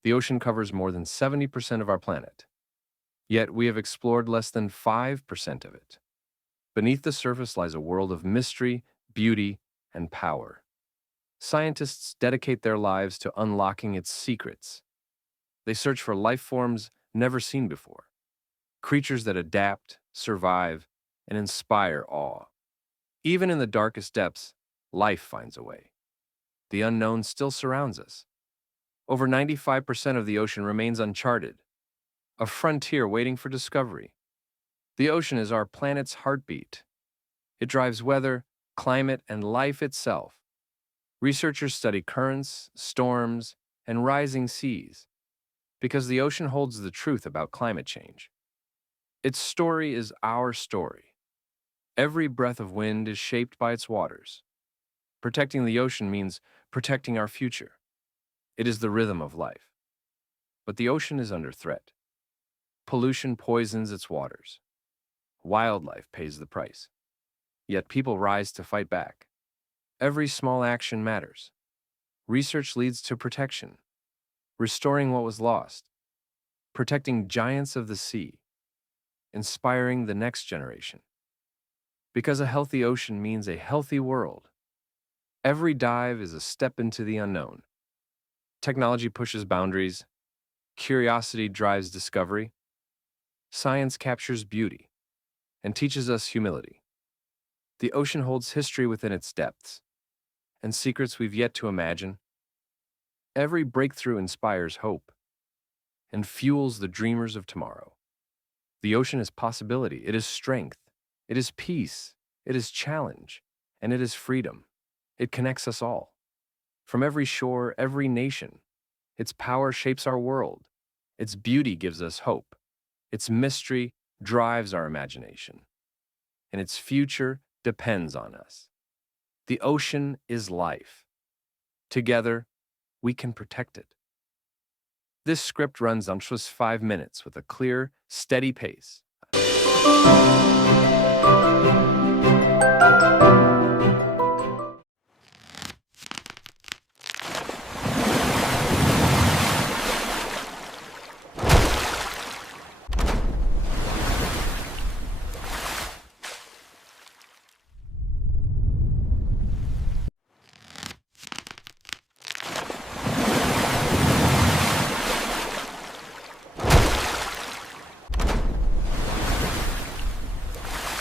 The ocean covers more than 70% of our planet, yet we have explored less than 5% of it. Beneath the surface lies a world of mystery, beauty, and power. Scientists dedicate their lives to unlocking its secrets. They search for life forms never seen before, creatures that adapt, survive, and inspire awe. Even in the darkest depths, life finds a way. The unknown still surrounds us. Over 95% of the ocean remains uncharted, a frontier waiting for discovery. The ocean is our planet's heartbeat. It drives weather, climate, and life itself. Researchers study currents, storms, and rising seas because the ocean holds the truth about climate change. Its story is our story. Every breath of wind is shaped by its waters. Protecting the ocean means protecting our future. It is the rhythm of life. But the ocean is under threat. Pollution poisons its waters. Wildlife pays the price. Yet people rise to fight back. Every small action matters. Research leads to protection, restoring what was lost, protecting giants of the sea, inspiring the next generation. Because a healthy ocean means a healthy world. Every dive is a step into the unknown. Technology pushes boundaries. Curiosity drives discovery. Science captures beauty and teaches us humility. The ocean holds history within its depths and secrets we've yet to imagine. Every breakthrough inspires hope and fuels the dreamers of tomorrow. The ocean is possibility, it is strength, it is peace, it is challenge, and it is freedom. It connects us all. From every shore, every nation, its power shapes our world. Its beauty gives us hope. Its mystery drives our imagination. And its future depends on us. The ocean is life. Together, we can protect it. This script runs on just 5 minutes with a clear, steady pace.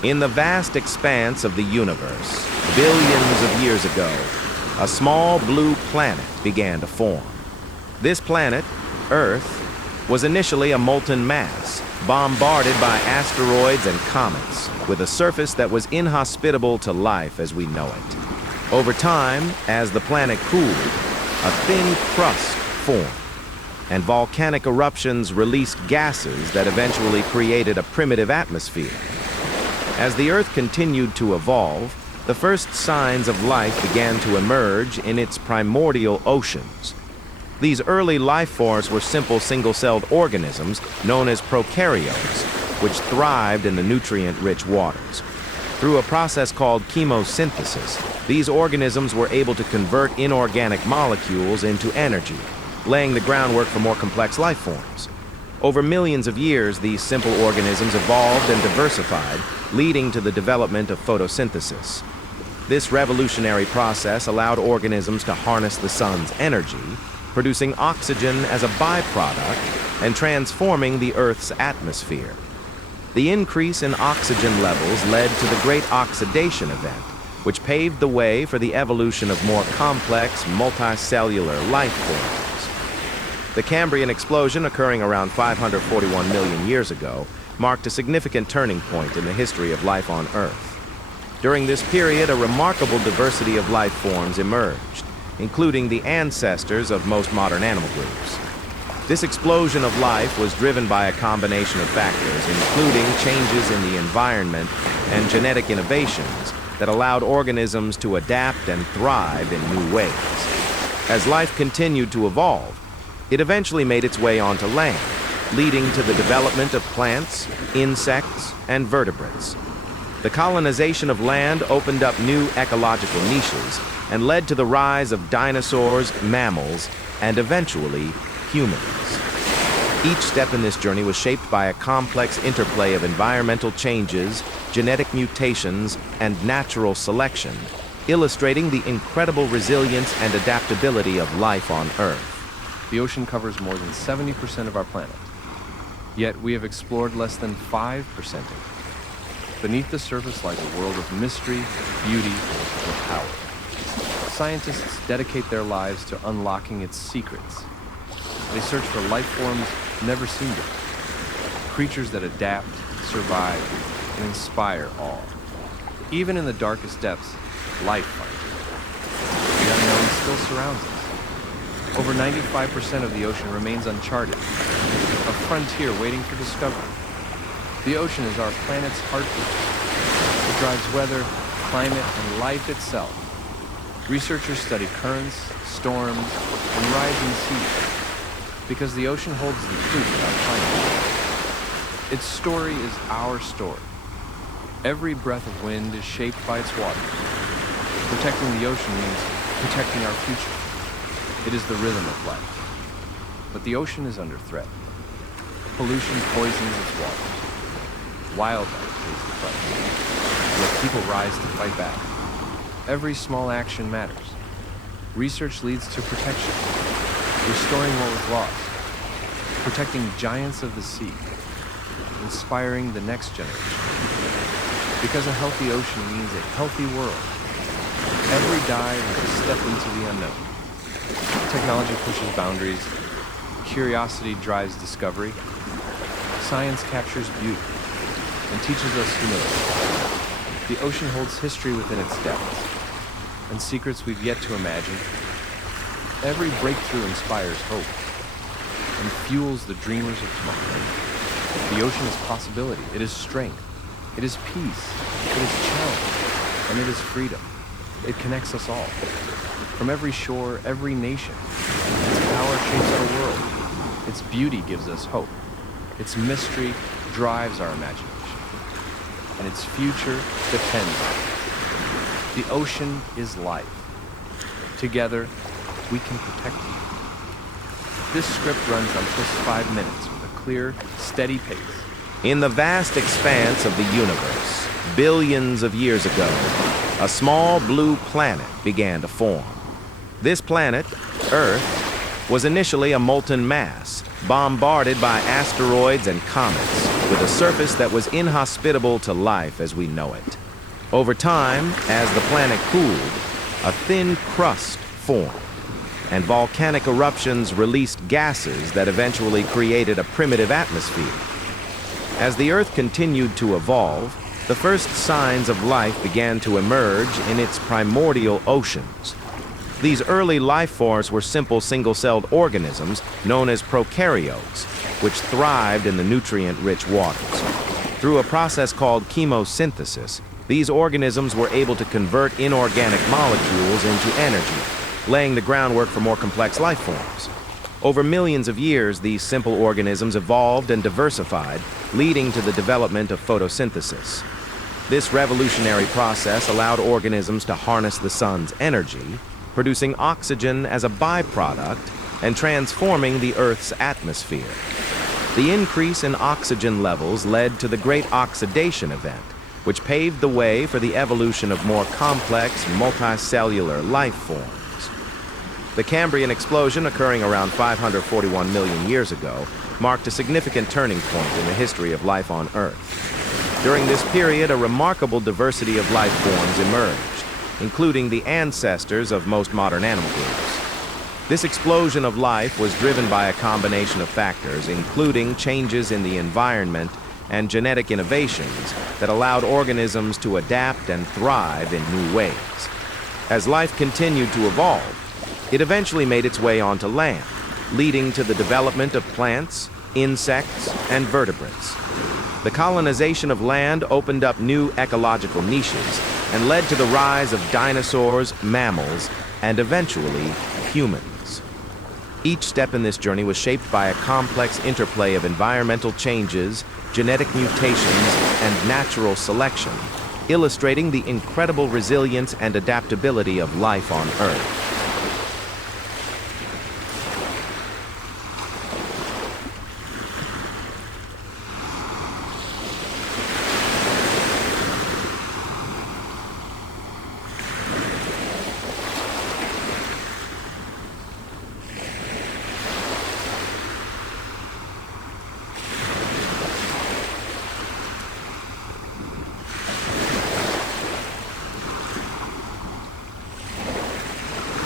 In the vast expanse of the universe, billions of years ago, a small blue planet began to form. This planet, Earth, was initially a molten mass, bombarded by asteroids and comets, with a surface that was inhospitable to life as we know it. Over time, as the planet cooled, a thin crust formed, and volcanic eruptions released gases that eventually created a primitive atmosphere. As the Earth continued to evolve, the first signs of life began to emerge in its primordial oceans. These early life forms were simple single-celled organisms known as prokaryotes, which thrived in the nutrient-rich waters. Through a process called chemosynthesis, these organisms were able to convert inorganic molecules into energy, laying the groundwork for more complex life forms. Over millions of years, these simple organisms evolved and diversified, leading to the development of photosynthesis. This revolutionary process allowed organisms to harness the sun's energy, producing oxygen as a byproduct and transforming the Earth's atmosphere. The increase in oxygen levels led to the Great Oxidation event, which paved the way for the evolution of more complex, multicellular life forms. The Cambrian explosion, occurring around 541 million years ago, marked a significant turning point in the history of life on Earth. During this period, a remarkable diversity of life forms emerged, including the ancestors of most modern animal groups. This explosion of life was driven by a combination of factors, including changes in the environment and genetic innovations that allowed organisms to adapt and thrive in new ways. As life continued to evolve, it eventually made its way onto land, leading to the development of plants, insects, and vertebrates. The colonization of land opened up new ecological niches and led to the rise of dinosaurs, mammals, and eventually humans. Each step in this journey was shaped by a complex interplay of environmental changes, genetic mutations, and natural selection, illustrating the incredible resilience and adaptability of life on Earth. The ocean covers more than 70% of our planet, yet we have explored less than 5% of it. Beneath the surface lies a world of mystery, beauty, and power. Scientists dedicate their lives to unlocking its secrets. They search for life forms never seen before, creatures that adapt, survive, and inspire awe. Even in the darkest depths, life finds it. The unknown still surrounds us. Over 95% of the ocean remains uncharted, a frontier waiting for discovery. The ocean is our planet's heartbeat. It drives weather, climate, and life itself. Researchers study currents, storms, and rising seas, because the ocean holds the truth about climate. Its story is our story. Every breath of wind is shaped by its water. Protecting the ocean means protecting our future. It is the rhythm of life. But the ocean is under threat. Pollution poisons its waters. Wildlife pays the price. Yet people rise to fight back. Every small action matters. Research leads to protection, restoring what was lost, protecting giants of the sea, inspiring the next generation. Because a healthy ocean means a healthy world. Every dive is a step into the unknown. Technology pushes boundaries, curiosity drives discovery, science captures beauty, and teaches us humility. The ocean holds history within its depths, and secrets we've yet to imagine. Every breakthrough inspires hope, and fuels the dreamers of tomorrow. The ocean is possibility, it is strength, it is peace, it is challenge, and it is freedom. It connects us all. From every shore, every nation. Its power shapes our world. Its beauty gives us hope. Its mystery drives our imagination. And its future depends on it. The ocean is life. Together, we can protect it. This script runs on just 5 minutes with a clear, steady pace. In the vast expanse of the universe, billions of years ago, a small blue planet began to form. This planet, Earth, was initially a molten mass, bombarded by asteroids and comets, with a surface that was inhospitable to life as we know it. Over time, as the planet cooled, a thin crust formed, and volcanic eruptions released gases that eventually created a primitive atmosphere. As the Earth continued to evolve, the first signs of life began to emerge in its primordial oceans. These early life forms were simple single-celled organisms known as prokaryotes, which thrived in the nutrient-rich waters. Through a process called chemosynthesis, these organisms were able to convert inorganic molecules into energy, laying the groundwork for more complex life forms. Over millions of years, these simple organisms evolved and diversified, leading to the development of photosynthesis. This revolutionary process allowed organisms to harness the sun's energy, producing oxygen as a byproduct and transforming the Earth's atmosphere. The increase in oxygen levels led to the Great Oxidation event, which paved the way for the evolution of more complex, multicellular life forms. The Cambrian explosion, occurring around 541 million years ago, marked a significant turning point in the history of life on Earth. During this period, a remarkable diversity of life forms emerged, including the ancestors of most modern animal groups. This explosion of life was driven by a combination of factors, including changes in the environment and genetic innovations that allowed organisms to adapt and thrive in new ways. As life continued to evolve, it eventually made its way onto land, leading to the development of plants, insects, and vertebrates. The colonization of land opened up new ecological niches and led to the rise of dinosaurs, mammals, and eventually humans. Each step in this journey was shaped by a complex interplay of environmental changes, genetic mutations, and natural selection, illustrating the incredible resilience and adaptability of life on Earth.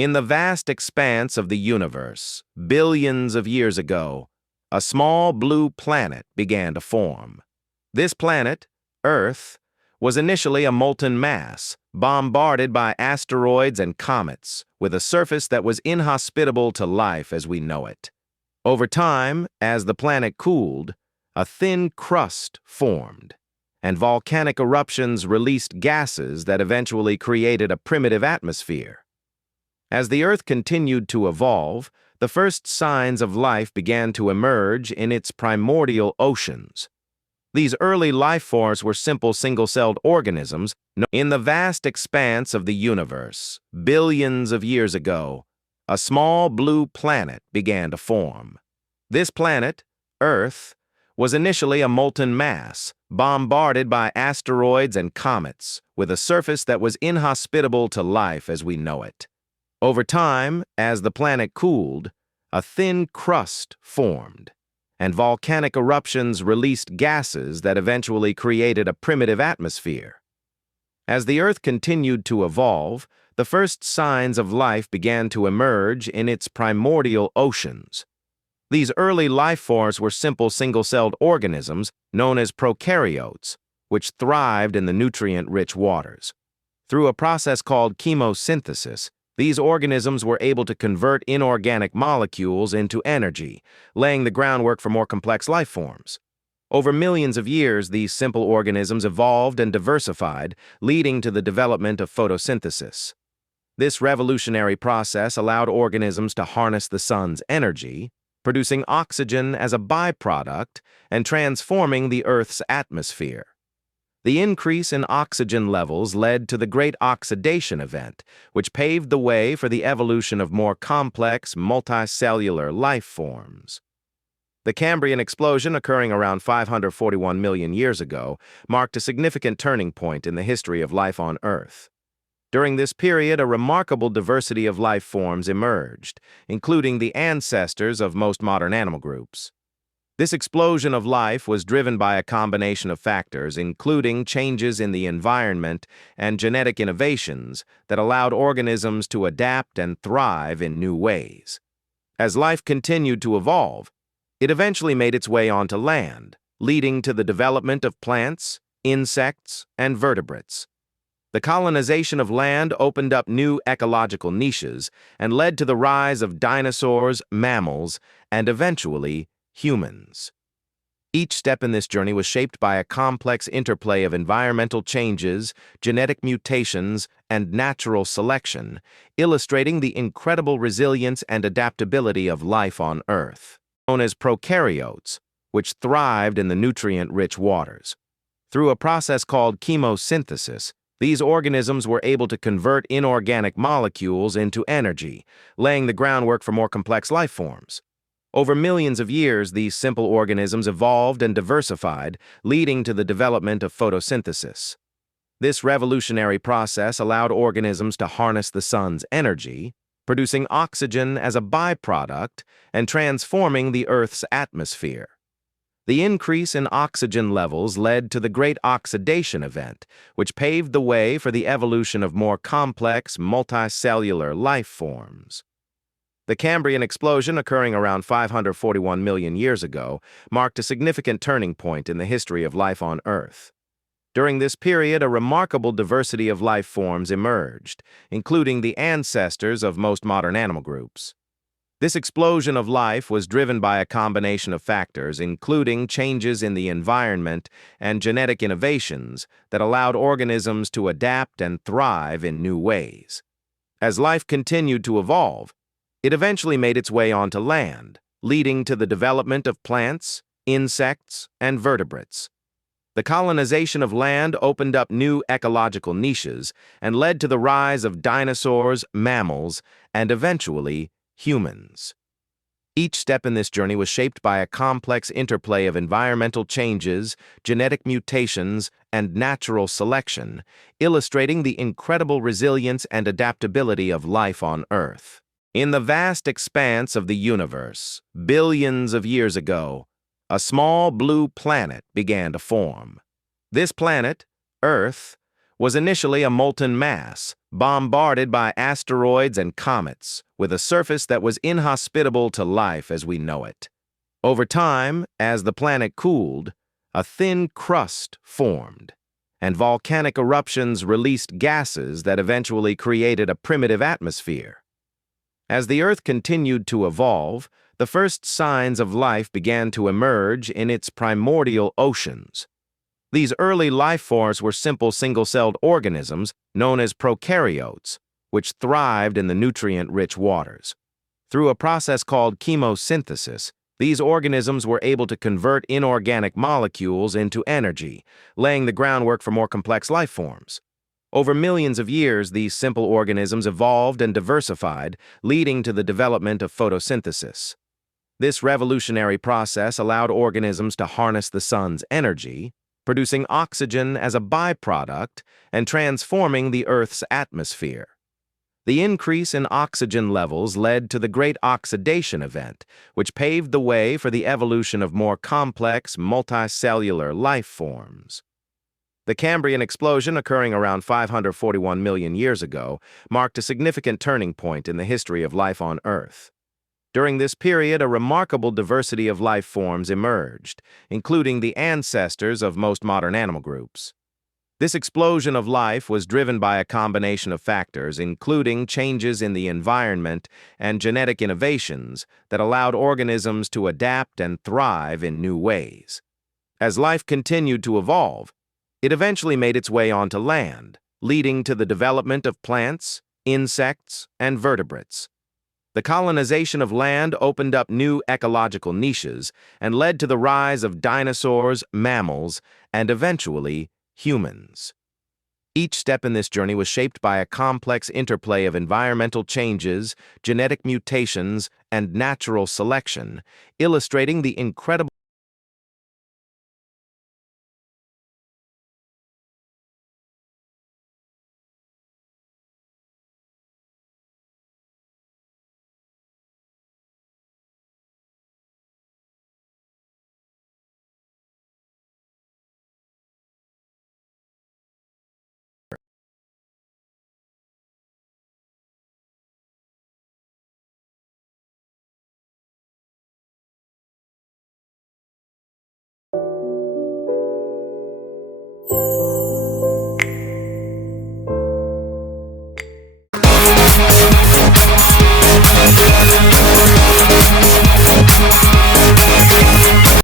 In the vast expanse of the universe, billions of years ago, a small blue planet began to form. This planet, Earth, was initially a molten mass, bombarded by asteroids and comets, with a surface that was inhospitable to life as we know it. Over time, as the planet cooled, a thin crust formed, and volcanic eruptions released gases that eventually created a primitive atmosphere. As the Earth continued to evolve, the first signs of life began to emerge in its primordial oceans. These early life forms were simple single-celled organisms. In the vast expanse of the universe, billions of years ago, a small blue planet began to form. This planet, Earth, was initially a molten mass, bombarded by asteroids and comets, with a surface that was inhospitable to life as we know it. Over time, as the planet cooled, a thin crust formed, and volcanic eruptions released gases that eventually created a primitive atmosphere. As the Earth continued to evolve, the first signs of life began to emerge in its primordial oceans. These early life forms were simple single-celled organisms known as prokaryotes, which thrived in the nutrient-rich waters. Through a process called chemosynthesis, these organisms were able to convert inorganic molecules into energy, laying the groundwork for more complex life forms. Over millions of years, these simple organisms evolved and diversified, leading to the development of photosynthesis. This revolutionary process allowed organisms to harness the sun's energy, producing oxygen as a byproduct and transforming the Earth's atmosphere. The increase in oxygen levels led to the Great Oxidation event, which paved the way for the evolution of more complex, multicellular life forms. The Cambrian explosion, occurring around 541 million years ago, marked a significant turning point in the history of life on Earth. During this period, a remarkable diversity of life forms emerged, including the ancestors of most modern animal groups. This explosion of life was driven by a combination of factors, including changes in the environment and genetic innovations that allowed organisms to adapt and thrive in new ways. As life continued to evolve, it eventually made its way onto land, leading to the development of plants, insects, and vertebrates. The colonization of land opened up new ecological niches and led to the rise of dinosaurs, mammals, and eventually humans. Each step in this journey was shaped by a complex interplay of environmental changes, genetic mutations, and natural selection, illustrating the incredible resilience and adaptability of life on Earth. Known as prokaryotes, which thrived in the nutrient-rich waters. Through a process called chemosynthesis, these organisms were able to convert inorganic molecules into energy, laying the groundwork for more complex life forms. Over millions of years, these simple organisms evolved and diversified, leading to the development of photosynthesis. This revolutionary process allowed organisms to harness the sun's energy, producing oxygen as a byproduct and transforming the Earth's atmosphere. The increase in oxygen levels led to the Great Oxidation event, which paved the way for the evolution of more complex, multicellular life forms. The Cambrian explosion, occurring around 541 million years ago, marked a significant turning point in the history of life on Earth. During this period, a remarkable diversity of life forms emerged, including the ancestors of most modern animal groups. This explosion of life was driven by a combination of factors, including changes in the environment and genetic innovations that allowed organisms to adapt and thrive in new ways. As life continued to evolve, it eventually made its way onto land, leading to the development of plants, insects, and vertebrates. The colonization of land opened up new ecological niches and led to the rise of dinosaurs, mammals, and eventually humans. Each step in this journey was shaped by a complex interplay of environmental changes, genetic mutations, and natural selection, illustrating the incredible resilience and adaptability of life on Earth. In the vast expanse of the universe, billions of years ago, a small blue planet began to form. This planet, Earth, was initially a molten mass, bombarded by asteroids and comets, with a surface that was inhospitable to life as we know it. Over time, as the planet cooled, a thin crust formed, and volcanic eruptions released gases that eventually created a primitive atmosphere. As the Earth continued to evolve, the first signs of life began to emerge in its primordial oceans. These early life forms were simple single-celled organisms known as prokaryotes, which thrived in the nutrient-rich waters. Through a process called chemosynthesis, these organisms were able to convert inorganic molecules into energy, laying the groundwork for more complex life forms. Over millions of years, these simple organisms evolved and diversified, leading to the development of photosynthesis. This revolutionary process allowed organisms to harness the sun's energy, producing oxygen as a byproduct and transforming the Earth's atmosphere. The increase in oxygen levels led to the Great Oxidation event, which paved the way for the evolution of more complex, multicellular life forms. The Cambrian explosion, occurring around 541 million years ago, marked a significant turning point in the history of life on Earth. During this period, a remarkable diversity of life forms emerged, including the ancestors of most modern animal groups. This explosion of life was driven by a combination of factors, including changes in the environment and genetic innovations that allowed organisms to adapt and thrive in new ways. As life continued to evolve, it eventually made its way onto land, leading to the development of plants, insects, and vertebrates. The colonization of land opened up new ecological niches and led to the rise of dinosaurs, mammals, and eventually humans. Each step in this journey was shaped by a complex interplay of environmental changes, genetic mutations, and natural selection, illustrating the incredible